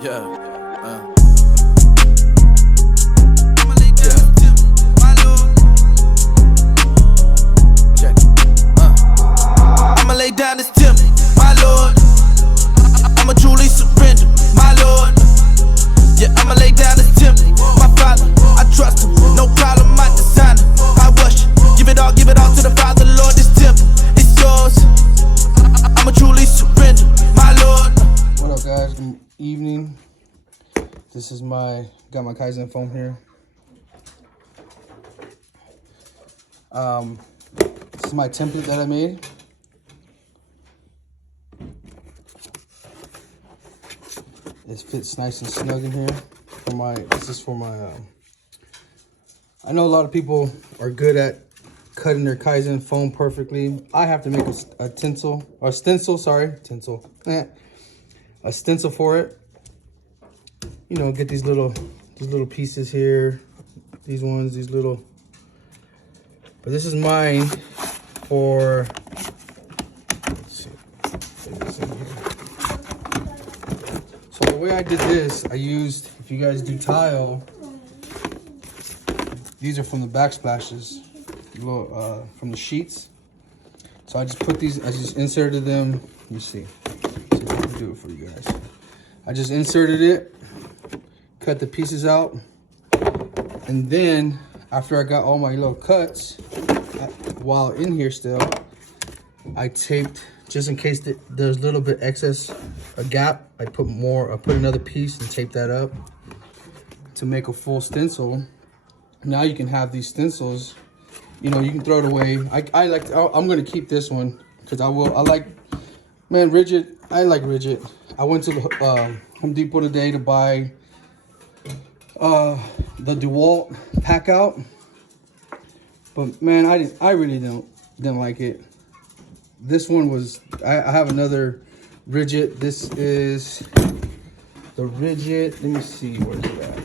Yeah. Check it. I'ma lay down this temple, my Lord. I'ma truly surrender, my Lord. Yeah, I'ma lay down this temple, my Father. I trust Him, no problem, my designer. I worship, give it all to the Father, Lord. This temple, it's yours. I'ma truly surrender, my Lord. What up, guys? Good evening. This is got my Kaizen foam here. This is my template that I made. It fits nice and snug in here. This is for my. I know a lot of people are good at cutting their Kaizen foam perfectly. I have to make a stencil for it. You know, get these little pieces here, these little. But this is mine for. Let's see. So the way I did this, I used. If you guys do tile, these are from the backsplashes, from the sheets. So I just put these. I just inserted them. Let me see. See if I can do it for you guys. I just inserted it. Cut the pieces out, and then after I got all my little cuts, while in here still, I taped, just in case there's a little bit excess, a gap, I put another piece and tape that up to make a full stencil. Now you can have these stencils, you know, you can throw it away. I'm gonna keep this one because I like ridgid. I like ridgid. I went to the Home Depot today to buy the DeWalt pack out, but man, I really didn't like it. This one was, I have another ridgid. This is the ridgid. Let me see, where's it at?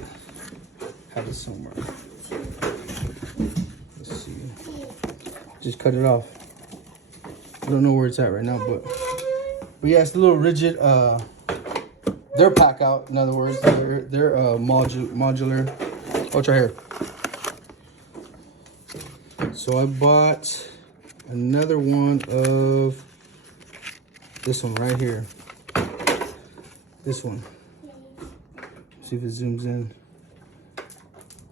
Have it somewhere. Let's see. Just cut it off. I don't know where it's at right now, but yeah, it's a little ridgid. They're pack out, in other words. They're modular. Oh, it's right here. So I bought another one of this one right here. This one. See if it zooms in.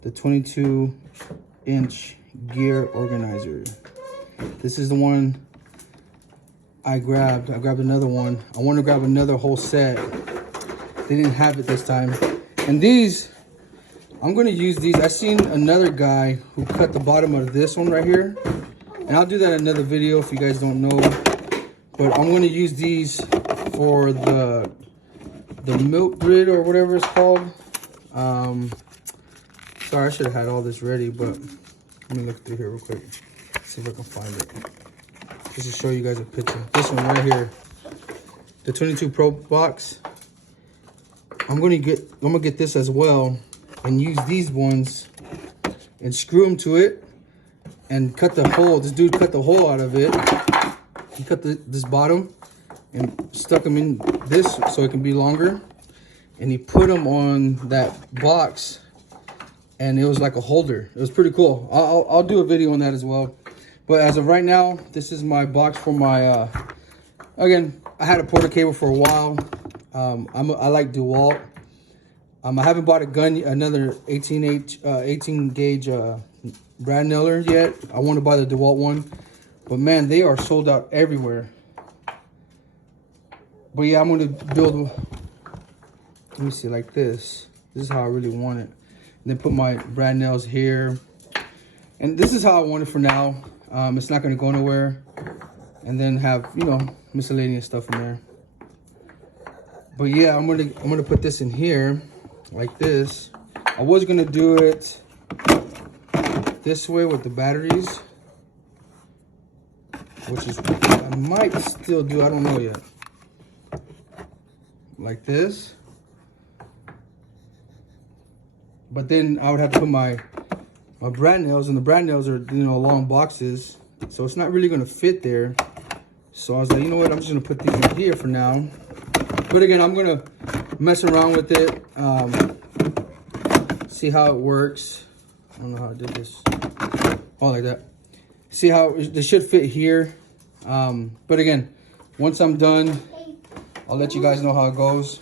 The 22-inch gear organizer. This is the one I grabbed. I grabbed another one. I want to grab another whole set. They didn't have it this time. And these, I'm going to use these. I seen another guy who cut the bottom of this one right here. And I'll do that in another video if you guys don't know. But I'm going to use these for the milk grid or whatever it's called. Sorry, I should have had all this ready, but let me look through here real quick. See if I can find it. Just to show you guys a picture. This one right here. The 22 Pro box. I'm gonna get this as well and use these ones and screw them to it and cut the hole. This dude cut the hole out of it. He cut this bottom and stuck them in this so it can be longer. And he put them on that box and it was like a holder. It was pretty cool. I'll do a video on that as well. But as of right now, this is my box for my, again, I had a porta cable for a while. I like DeWalt. I haven't bought another 18 gauge brad nailer yet. I want to buy the DeWalt one, but man, they are sold out everywhere. But yeah, I'm gonna build. Let me see, like this. This is how I really want it. And then put my brad nails here, and this is how I want it for now. It's not gonna go nowhere. And then have, you know, miscellaneous stuff in there. But yeah, I'm gonna put this in here like this. I was gonna do it this way with the batteries, which is I might still do. I don't know yet. Like this. But then I would have to put my brad nails, and the brad nails are, you know, long boxes, so it's not really gonna fit there. So I was like, you know what? I'm just gonna put these in here for now. But again, I'm gonna mess around with it, see how it works. I don't know how I did this. Oh, like that. See how this should fit here. But again, once I'm done, I'll let you guys know how it goes.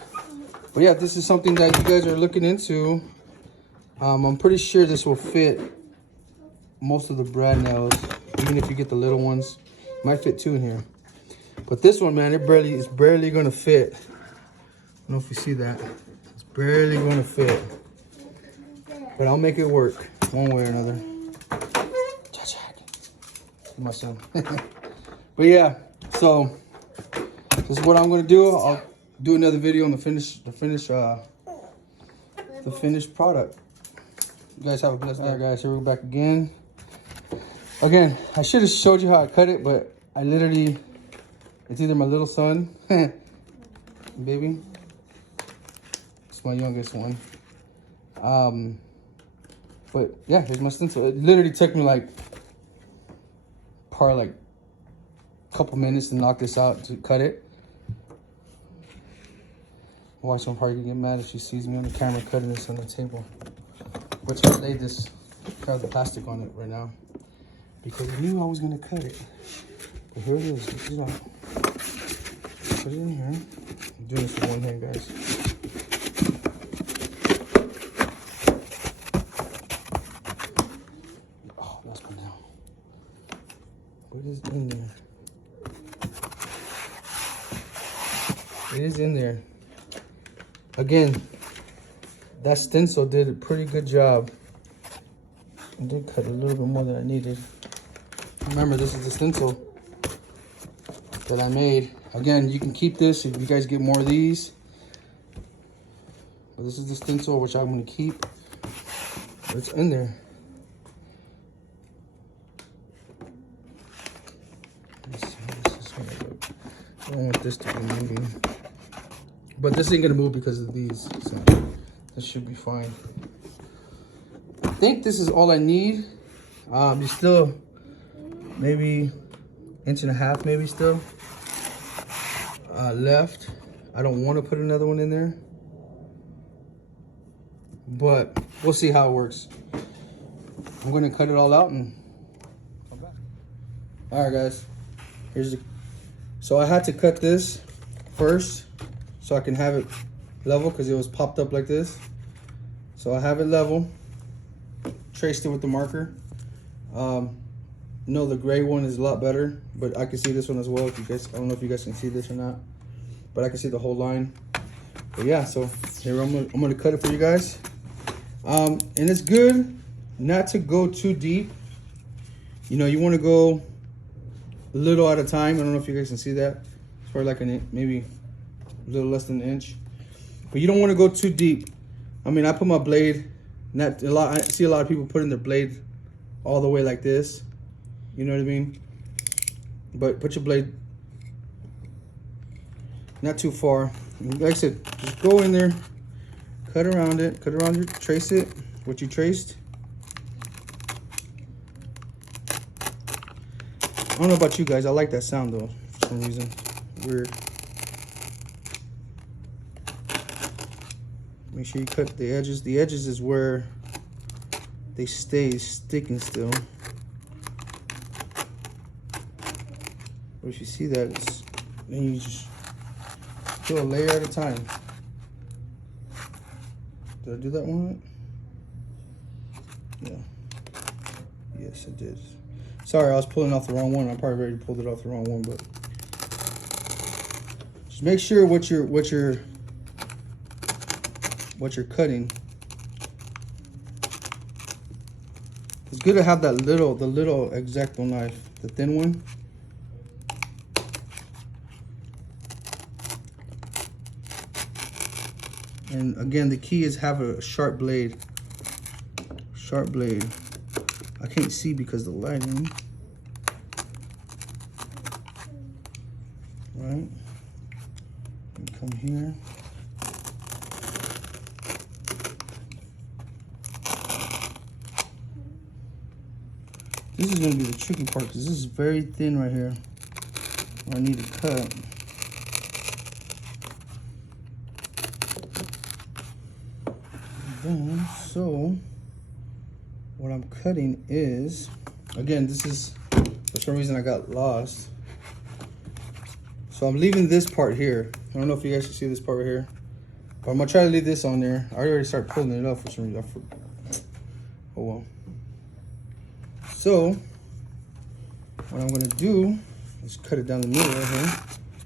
But yeah, this is something that you guys are looking into. I'm pretty sure this will fit most of the brad nails, even if you get the little ones. It might fit 2 in here. But this one, man, it's barely gonna fit. I don't know if you see that. It's barely gonna fit. But I'll make it work one way or another. My son. But yeah, so this is what I'm gonna do. I'll do another video on the finished product. You guys have a blessed day. All right, guys, here we're back again. Again, I should have showed you how I cut it, but I literally, it's either my little son, baby, it's my youngest one. But yeah, here's my stencil. It literally took me like probably like a couple minutes to knock this out, to cut it. My wife's probably gonna get mad if she sees me on the camera cutting this on the table. Which I laid this, cut the plastic on it right now, because I knew I was gonna cut it. But here it is. This is all. Put it in here. I'm doing this with one hand, guys. Oh, that's going down. What is in there? It is in there. Again, that stencil did a pretty good job. I did cut a little bit more than I needed. Remember, this is the stencil that I made. Again, you can keep this if you guys get more of these. But this is the stencil, which I'm going to keep. But it's in there. Let's see how this is going to look. I don't want this to be moving. But this ain't going to move because of these. So this should be fine. I think this is all I need. You still maybe 1.5 inches, maybe still left. I don't want to put another one in there, but we'll see how it works. I'm going to cut it all out and come back. All right, guys. Here's the. So I had to cut this first so I can have it level, because it was popped up like this. So I have it level. Traced it with the marker. No, the gray one is a lot better, but I can see this one as well. If you guys, I don't know if you guys can see this or not, but I can see the whole line. But yeah, so here I'm gonna cut it for you guys. And it's good not to go too deep. You know, you want to go a little at a time. I don't know if you guys can see that. It's probably like maybe a little less than 1 inch, but you don't want to go too deep. I mean, I put my blade. Not a lot. I see a lot of people putting their blade all the way like this. You know what I mean? But put your blade not too far. Like I said, just go in there, cut around it, cut around your, trace it, what you traced. I don't know about you guys. I like that sound though, for some reason. Weird. Make sure you cut the edges. The edges is where they stay sticking still. But if you see that, it's, then you just do a layer at a time. Did I do that one? Yeah. Yes, I did. Sorry, I was pulling off the wrong one. I probably already pulled it off the wrong one, but just make sure what you're cutting. It's good to have that the little X-Acto knife, the thin one. And again, the key is have a sharp blade. Sharp blade. I can't see because of the lighting. Right. And come here. This is going to be the tricky part because this is very thin right here. I need to cut. done. So what I'm cutting is, again, this is, for some reason I got lost. So I'm leaving this part here. I don't know if you guys can see this part right here, but I'm gonna try to leave this on there. I already started pulling it up for some reason. Oh well. So what I'm gonna do is cut it down the middle right here,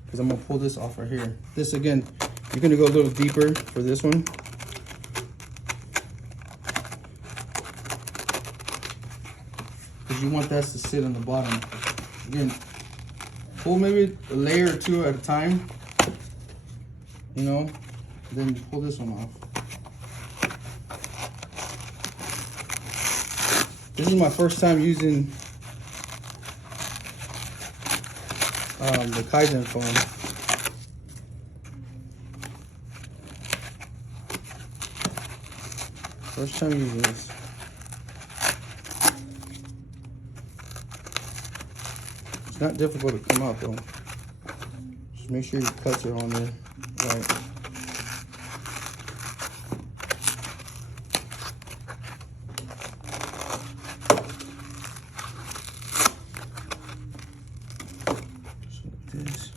because I'm gonna pull this off right here. This, again, you're gonna go a little deeper for this one. Because you want that to sit on the bottom. Again, pull maybe a layer or two at a time, you know, then pull this one off. This is my first time using the Kaizen foam. First time using this. It's not difficult to come out though. Just make sure your cuts are on there right. This.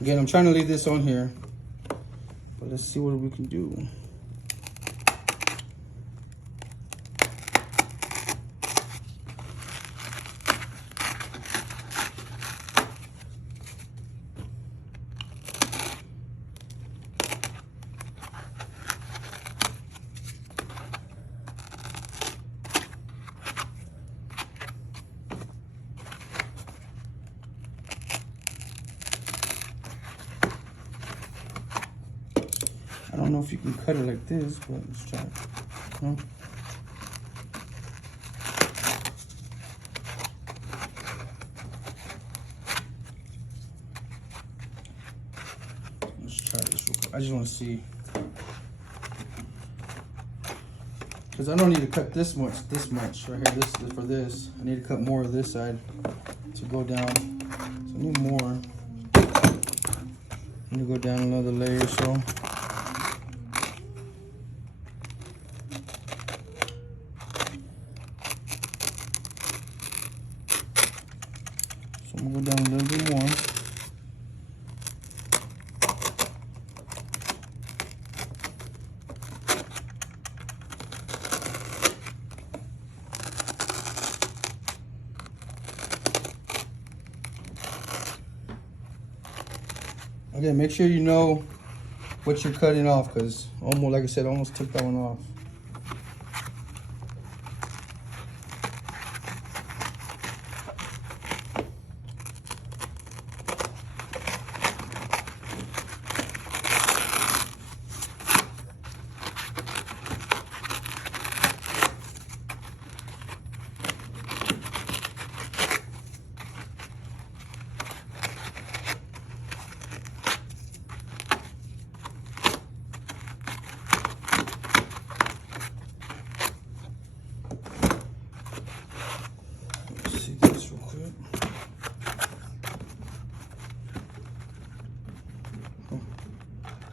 Again, I'm trying to leave this on here, but let's see what we can do. I don't know if you can cut it like this, but let's try it. Huh? Let's try this real quick. I just want to see. Because I don't need to cut this much right here, this for this. I need to cut more of this side to go down. So I need more. I need to go down another layer or so. So I'm gonna go down a little bit more. Again, make sure you know what you're cutting off, because almost, like I said, I almost took that one off.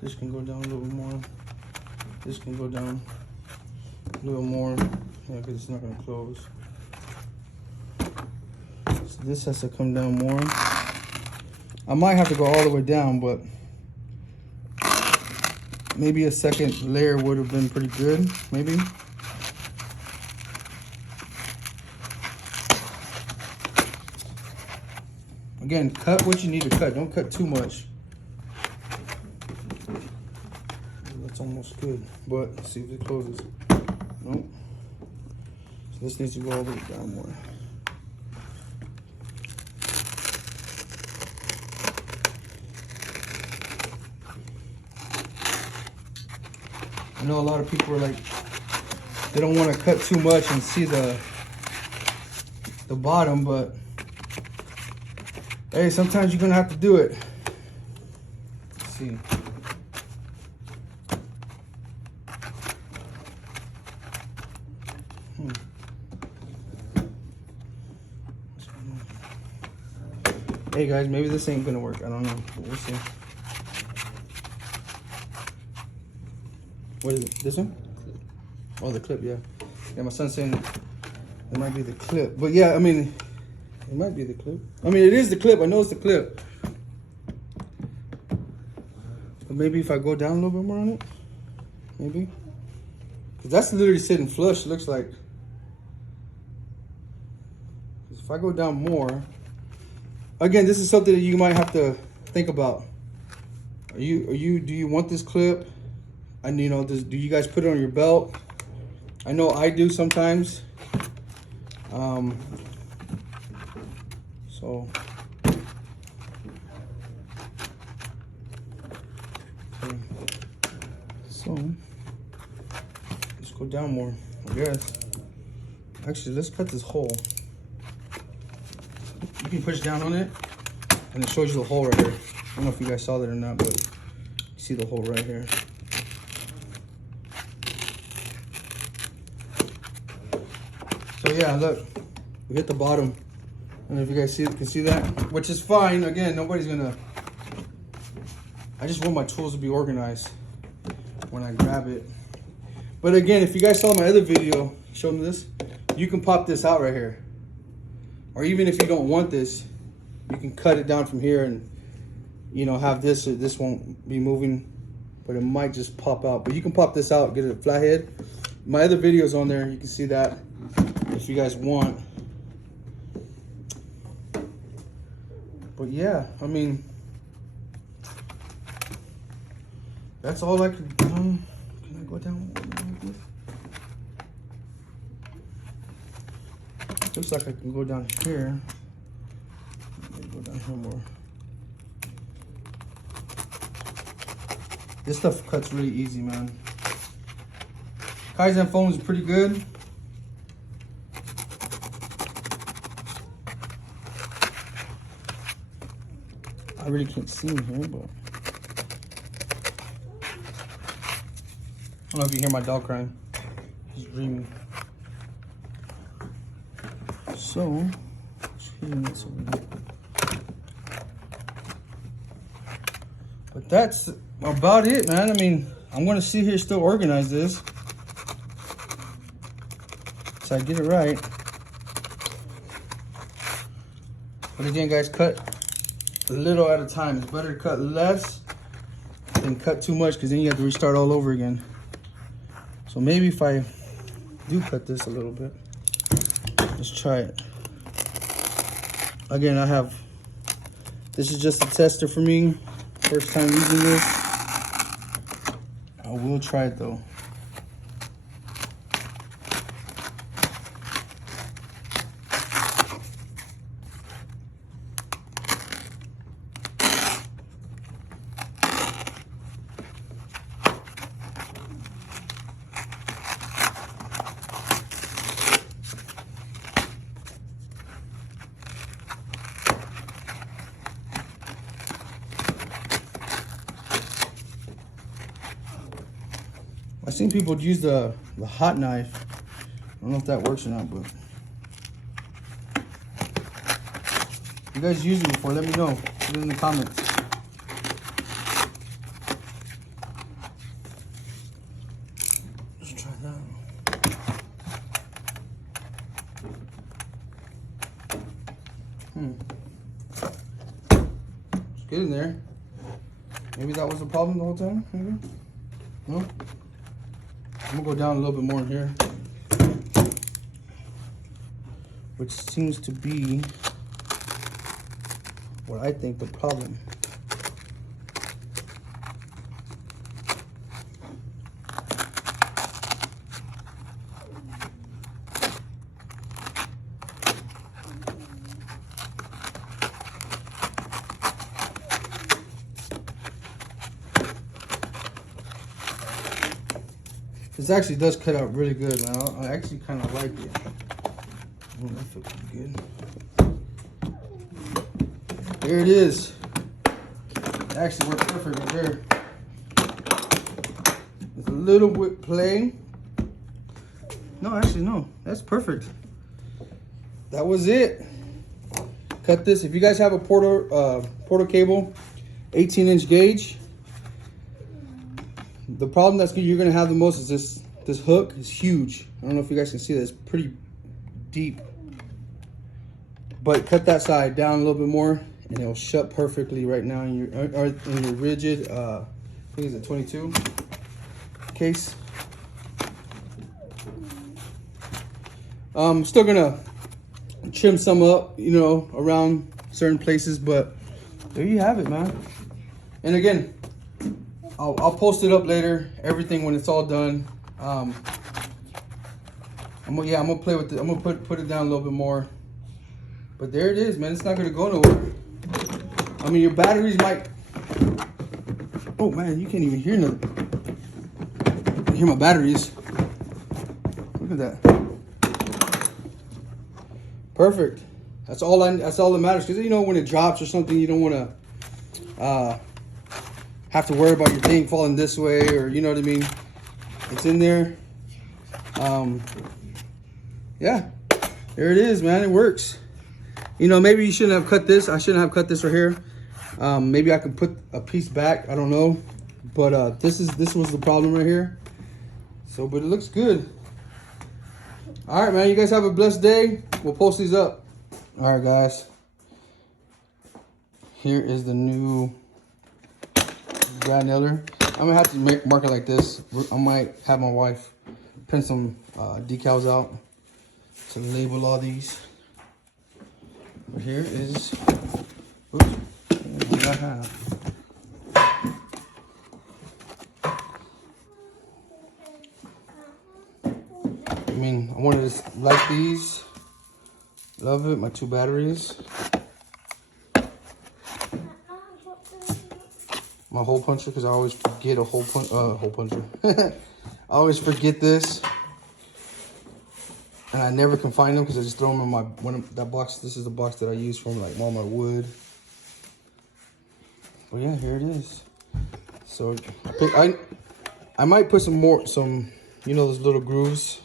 This can go down a little more. This can go down a little more. Yeah, because it's not going to close. So this has to come down more. I might have to go all the way down, but maybe a second layer would have been pretty good, maybe. Again, cut what you need to cut. Don't cut too much. That's almost good, but let's see if it closes. Nope. So this needs to go all the way down more. I know a lot of people are like, they don't want to cut too much and see the bottom, but hey, sometimes you're gonna have to do it. Let's see. Hey guys, maybe this ain't gonna work. I don't know. We'll see. What is it? This one? Oh, the clip, yeah. Yeah, my son's saying it might be the clip. But yeah, I mean, it might be the clip. I mean, it is the clip. I know it's the clip. But maybe if I go down a little bit more on it, maybe. Because that's literally sitting flush, looks like. If I go down more, again, this is something that you might have to think about. Do you want this clip? And you know, do you guys put it on your belt? I know I do sometimes. So okay. So let's go down more, I guess. Actually, let's cut this hole. You can push down on it, and it shows you the hole right here. I don't know if you guys saw that or not, but you see the hole right here. So yeah, look, we hit the bottom. I don't know if you guys can see that, which is fine. Again, nobody's gonna. I just want my tools to be organized when I grab it. But again, if you guys saw my other video, show them this. You can pop this out right here, or even if you don't want this, you can cut it down from here and, you know, have this. This won't be moving, but it might just pop out. But you can pop this out, get it a flathead. My other videos on there, you can see that. If you guys want. But yeah, I mean, that's all I could do. Can I go down? Looks like I can go down here. Go down here more. This stuff cuts really easy, man. Kaizen foam is pretty good. I really can't see in here, but I don't know if you hear my dog crying. He's dreaming. So, but that's about it, man. I mean, I'm gonna sit here still organize this, so I get it right. But again, guys, cut a little at a time. It's better to cut less than cut too much, because then you have to restart all over again. So maybe if I do cut this a little bit, let's try it. Again, this is just a tester for me. First time using this. I will try it though. I've seen people use the hot knife. I don't know if that works or not, but if you guys used it before, let me know. Put it in the comments. Let's try that. Just get in there. Maybe that was the problem the whole time. Maybe. No. I'm gonna go down a little bit more in here, which seems to be what I think the problem. This actually does cut out really good, man. I actually kind of like it. Oh, that feels pretty good. There it is. It actually worked perfect right there. With a little bit play. No, actually, no. That's perfect. That was it. cut this. If you guys have a portal cable, 18-inch gauge, the problem you're gonna have the most is this hook is huge. I don't know if you guys can see that. It's pretty deep. But cut that side down a little bit more, and it'll shut perfectly right now in your ridgid. I think it's a 22 case. Still gonna trim some up, you know, around certain places, but there you have it, man. And again, I'll post it up later, everything when it's all done. I'm gonna play with it. I'm gonna put it down a little bit more. But there it is, man. It's not gonna go nowhere. I mean, your batteries might. Oh man, you can't even hear nothing. You hear my batteries. Look at that. Perfect. That's all that matters. Because you know when it drops or something, you don't want to have to worry about your thing falling this way, or you know what I mean. It's in there. Yeah, there it is, man. It works. You know, maybe you shouldn't have cut this. I shouldn't have cut this right here. Maybe I could put a piece back. I don't know. But this was the problem right here. So, but it looks good. All right, man. You guys have a blessed day. We'll post these up. All right, guys. Here is the new brad nailer. I'm gonna have to mark it like this. I might have my wife print some decals out to label all these. But here is, oops, what I have. I mean, I wanted to like these. Love it. My 2 batteries. My hole puncher, because I always forget a hole puncher. I always forget this, and I never can find them because I just throw them in that box. This is the box that I use from like all my wood. But yeah, here it is. So I might put some you know, those little grooves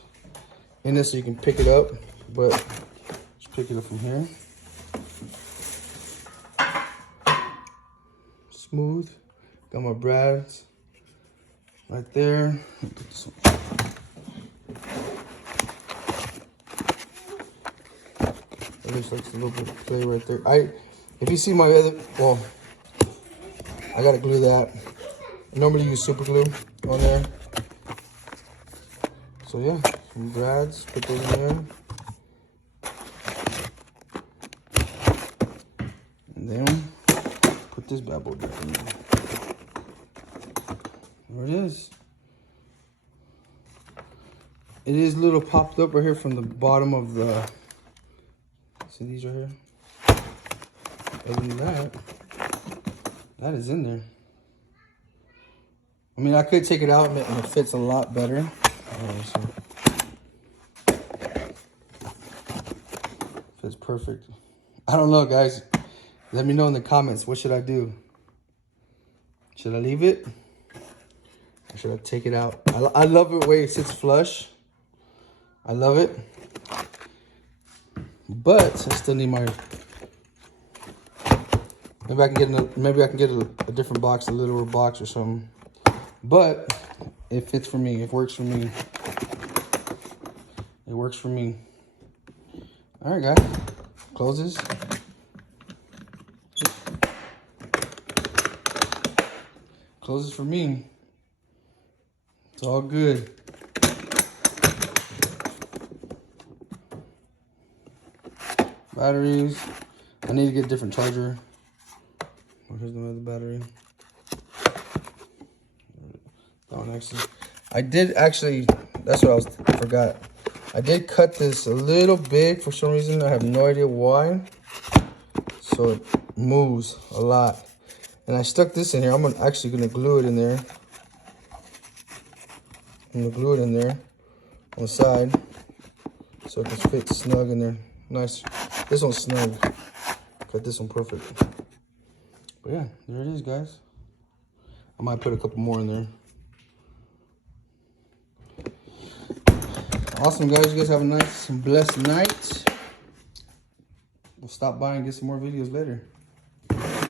in this so you can pick it up, but just pick it up from here. Smooth. Got my brads right there. Put this one. It looks like a little bit of play right there. If you see my other, well, I gotta glue that. I normally use super glue on there. So yeah, some brads, put those in there. And then put this bad boy back in there. There it is. It is a little popped up right here from the bottom of the, see these right here? Other than that is in there. I mean, I could take it out and it fits a lot better. Fits perfect. I don't know, guys. Let me know in the comments. What should I do? Should I leave it? Or should I take it out? I love it the way it sits flush. I love it. But I still need my... Maybe I can get a different box, a littler box or something. But it fits for me. It works for me. It works for me. All right, guys. Closes. Closes for me. It's all good. Batteries. I need to get a different charger. Oh, here's another battery. Oh, next. I did actually, that's what I forgot. I did cut this a little big for some reason. I have no idea why. So it moves a lot. And I stuck this in here. I'm actually going to glue it in there. I'm going to glue it in there on the side so it can fit snug in there. Nice. This one's snug. Cut this one perfect. But yeah, there it is, guys. I might put a couple more in there. Awesome, guys. You guys have a nice and blessed night. we'll stop by and get some more videos later.